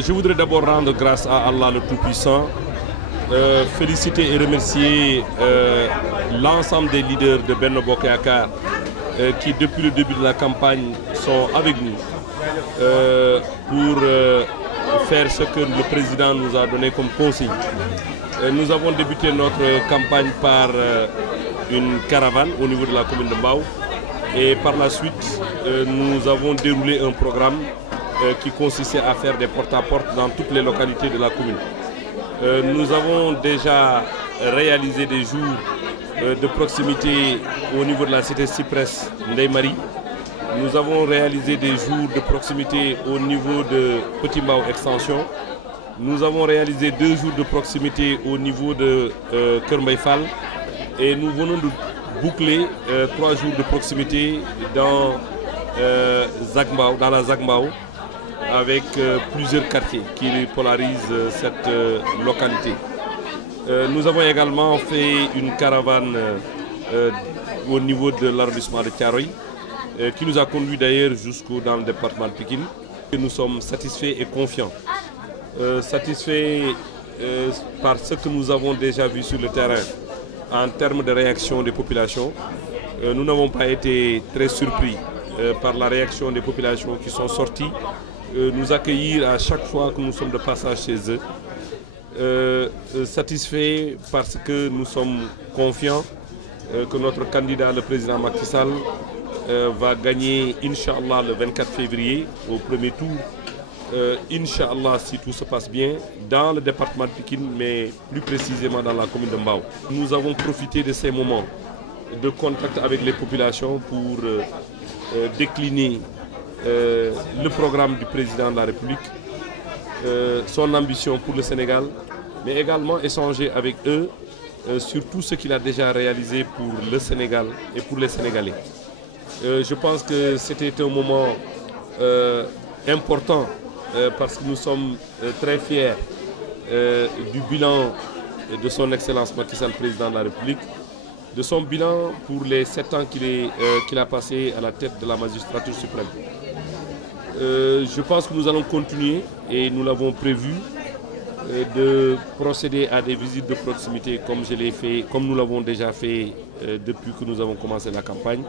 Je voudrais d'abord rendre grâce à Allah le Tout-Puissant, féliciter et remercier l'ensemble des leaders de Benno Bokk Yakaar qui depuis le début de la campagne sont avec nous pour faire ce que le président nous a donné comme conseil. Nous avons débuté notre campagne par une caravane au niveau de la commune de Mbao et par la suite nous avons déroulé un programme qui consistait à faire des porte-à-porte dans toutes les localités de la commune. Nous avons déjà réalisé des jours de proximité au niveau de la cité Cyprès Ndeye Marie. Nous avons réalisé des jours de proximité au niveau de Petit Mbao Extension. Nous avons réalisé 2 jours de proximité au niveau de Kër Mbaye Fall. Et nous venons de boucler 3 jours de proximité dans la Zac Mbao, avec plusieurs quartiers qui polarisent cette localité. Nous avons également fait une caravane au niveau de l'arrondissement de Thiaroye, qui nous a conduit d'ailleurs jusqu'au dans le département de Pikine. Nous sommes satisfaits et confiants. Satisfaits par ce que nous avons déjà vu sur le terrain en termes de réaction des populations. Nous n'avons pas été très surpris par la réaction des populations qui sont sorties nous accueillir à chaque fois que nous sommes de passage chez eux. Satisfaits parce que nous sommes confiants que notre candidat, le président Macky Sall, va gagner, Inch'Allah, le 24 février au premier tour. Inch'Allah, si tout se passe bien, dans le département de Pikine, mais plus précisément dans la commune de Mbao. Nous avons profité de ces moments de contact avec les populations pour décliner le programme du président de la République, son ambition pour le Sénégal, mais également échanger avec eux sur tout ce qu'il a déjà réalisé pour le Sénégal et pour les Sénégalais. Je pense que c'était un moment important parce que nous sommes très fiers du bilan de son Excellence Macky Sall, président de la République, de son bilan pour les 7 ans qu'il a passé à la tête de la magistrature suprême. Je pense que nous allons continuer, et nous l'avons prévu, de procéder à des visites de proximité comme nous l'avons déjà fait depuis que nous avons commencé la campagne.